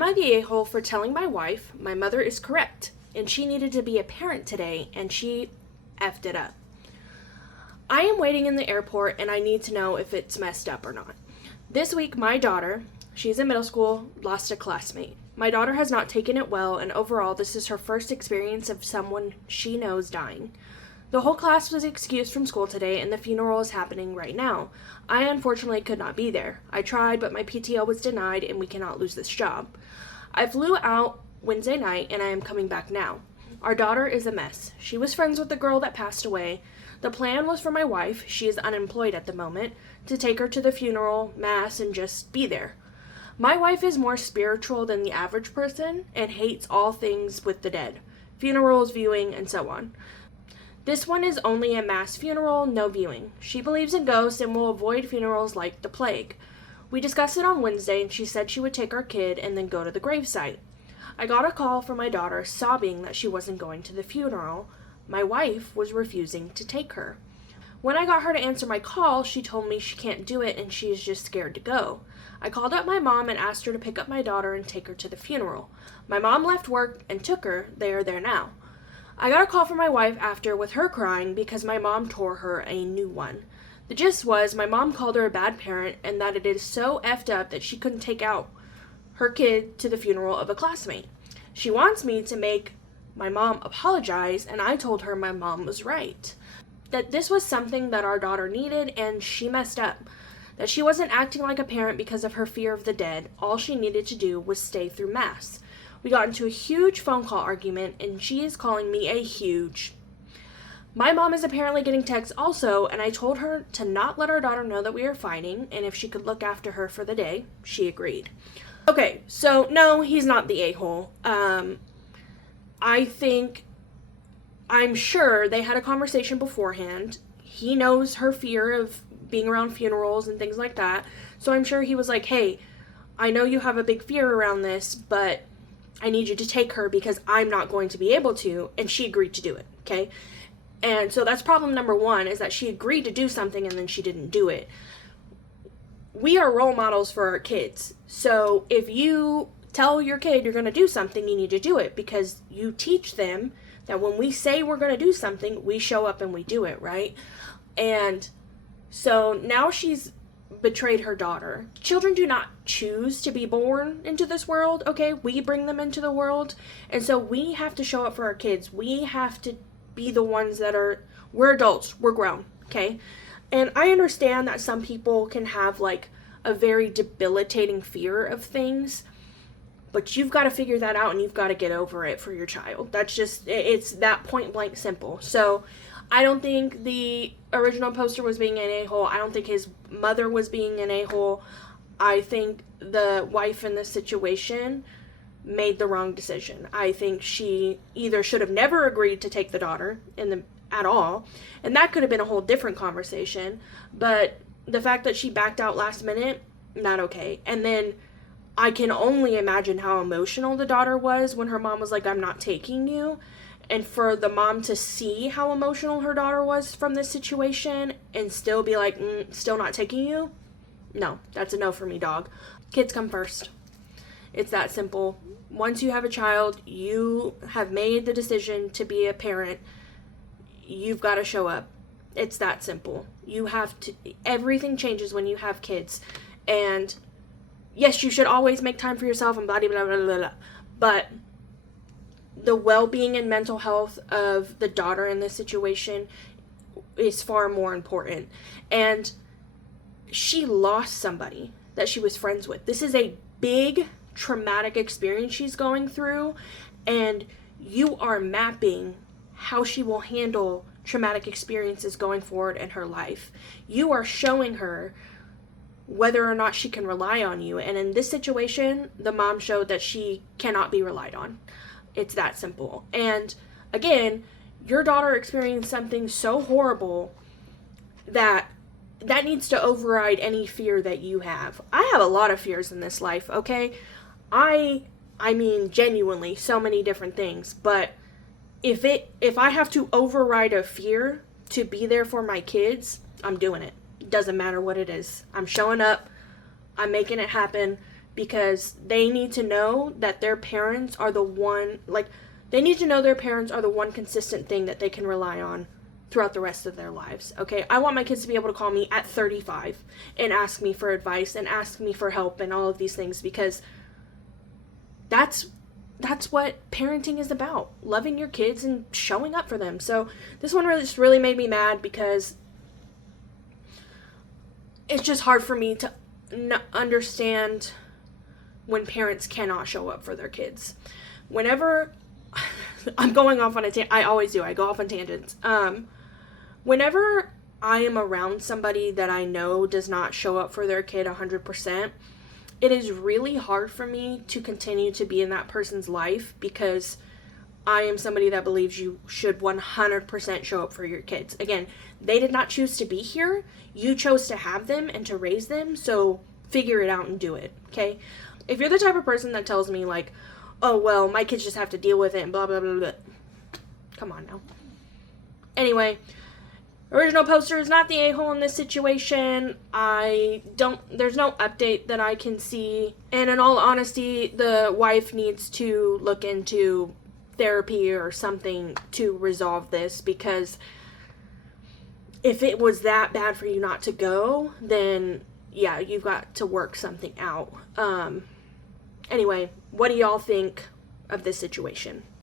Am I the a-hole for telling my wife my mother is correct and she needed to be a parent today and she effed it up? I am waiting in the airport and I need to know if it's messed up or not. This week, my daughter, she's in middle school, lost a classmate. My daughter has not taken it well, and overall, this is her first experience of someone she knows dying. The whole class was excused from school today, and the funeral is happening right now. I unfortunately could not be there. I tried, but my PTO was denied, and we cannot lose this job. I flew out Wednesday night, and I am coming back now. Our daughter is a mess. She was friends with the girl that passed away. The plan was for my wife, she is unemployed at the moment, to take her to the funeral, mass, and just be there. My wife is more spiritual than the average person and hates all things with the dead, funerals, viewing, and so on. This one is only a mass funeral, no viewing. She believes in ghosts and will avoid funerals like the plague. We discussed it on Wednesday and she said she would take our kid and then go to the gravesite. I got a call from my daughter sobbing that she wasn't going to the funeral. My wife was refusing to take her. When I got her to answer my call, she told me she can't do it and she is just scared to go. I called up my mom and asked her to pick up my daughter and take her to the funeral. My mom left work and took her. They are there now. I got a call from my wife after with her crying because my mom tore her a new one. The gist was my mom called her a bad parent and that it is so effed up that she couldn't take out her kid to the funeral of a classmate. She wants me to make my mom apologize, and I told her my mom was right. That this was something that our daughter needed and she messed up. That she wasn't acting like a parent because of her fear of the dead. All she needed to do was stay through mass. We got into a huge phone call argument and she is calling me a huge. My mom is apparently getting texts also, and I told her to not let our daughter know that we are fighting and if she could look after her for the day. She agreed. Okay, so no, he's not the a-hole. I'm sure they had a conversation beforehand. He knows her fear of being around funerals and things like that. So I'm sure he was like, hey, I know you have a big fear around this, but I need you to take her because I'm not going to be able to. And she agreed to do it, okay? And so that's problem number one, is that she agreed to do something and then she didn't do it. We are role models for our kids. So if you tell your kid you're going to do something, you need to do it because you teach them that when we say we're going to do something, we show up and we do it, right? And so now she's betrayed her daughter. Children do not choose to be born into this world, okay? We bring them into the world. And so we have to show up for our kids. We have to be the ones that we're adults, we're grown, okay? And I understand that some people can have like a very debilitating fear of things, but you've got to figure that out and you've got to get over it for your child. That's just, it's that point blank simple. So I don't think the original poster was being an a-hole. I don't think his mother was being an a-hole. I think the wife in this situation made the wrong decision. I think she either should have never agreed to take the daughter at all, and that could have been a whole different conversation, but the fact that she backed out last minute, not okay. And then I can only imagine how emotional the daughter was when her mom was like, I'm not taking you. And for the mom to see how emotional her daughter was from this situation and still be like, still not taking you? No, that's a no for me, dog. Kids come first. It's that simple. Once you have a child, you have made the decision to be a parent. You've got to show up. It's that simple. You have to, everything changes when you have kids. And yes, you should always make time for yourself and blah, blah, blah, blah, blah. But the well-being and mental health of the daughter in this situation is far more important. And she lost somebody that she was friends with. This is a big traumatic experience she's going through, and you are mapping how she will handle traumatic experiences going forward in her life. You are showing her whether or not she can rely on you. And in this situation, the mom showed that she cannot be relied on. It's that simple. And again, your daughter experienced something so horrible that needs to override any fear that you have. I have a lot of fears in this life, okay? I mean, genuinely, so many different things. But if I have to override a fear to be there for my kids, I'm doing it. It doesn't matter what it is. I'm showing up. I'm making it happen. because they need to know that their parents are the one, like, they need to know their parents are the one consistent thing that they can rely on throughout the rest of their lives, okay? I want my kids to be able to call me at 35 and ask me for advice and ask me for help and all of these things, because that's what parenting is about. Loving your kids and showing up for them. So this one really made me mad, because it's just hard for me to understand when parents cannot show up for their kids. Whenever I'm going off on a I always do. I go off on tangents. Whenever I am around somebody that I know does not show up for their kid 100%, it is really hard for me to continue to be in that person's life, because I am somebody that believes you should 100% show up for your kids. Again, they did not choose to be here. You chose to have them and to raise them, so figure it out and do it, okay? If you're the type of person that tells me, like, oh, well, my kids just have to deal with it and blah, blah, blah, blah. Come on now. Anyway, original poster is not the a-hole in this situation. There's no update that I can see. And in all honesty, the wife needs to look into therapy or something to resolve this, because if it was that bad for you not to go, then yeah, you've got to work something out. Anyway, what do y'all think of this situation?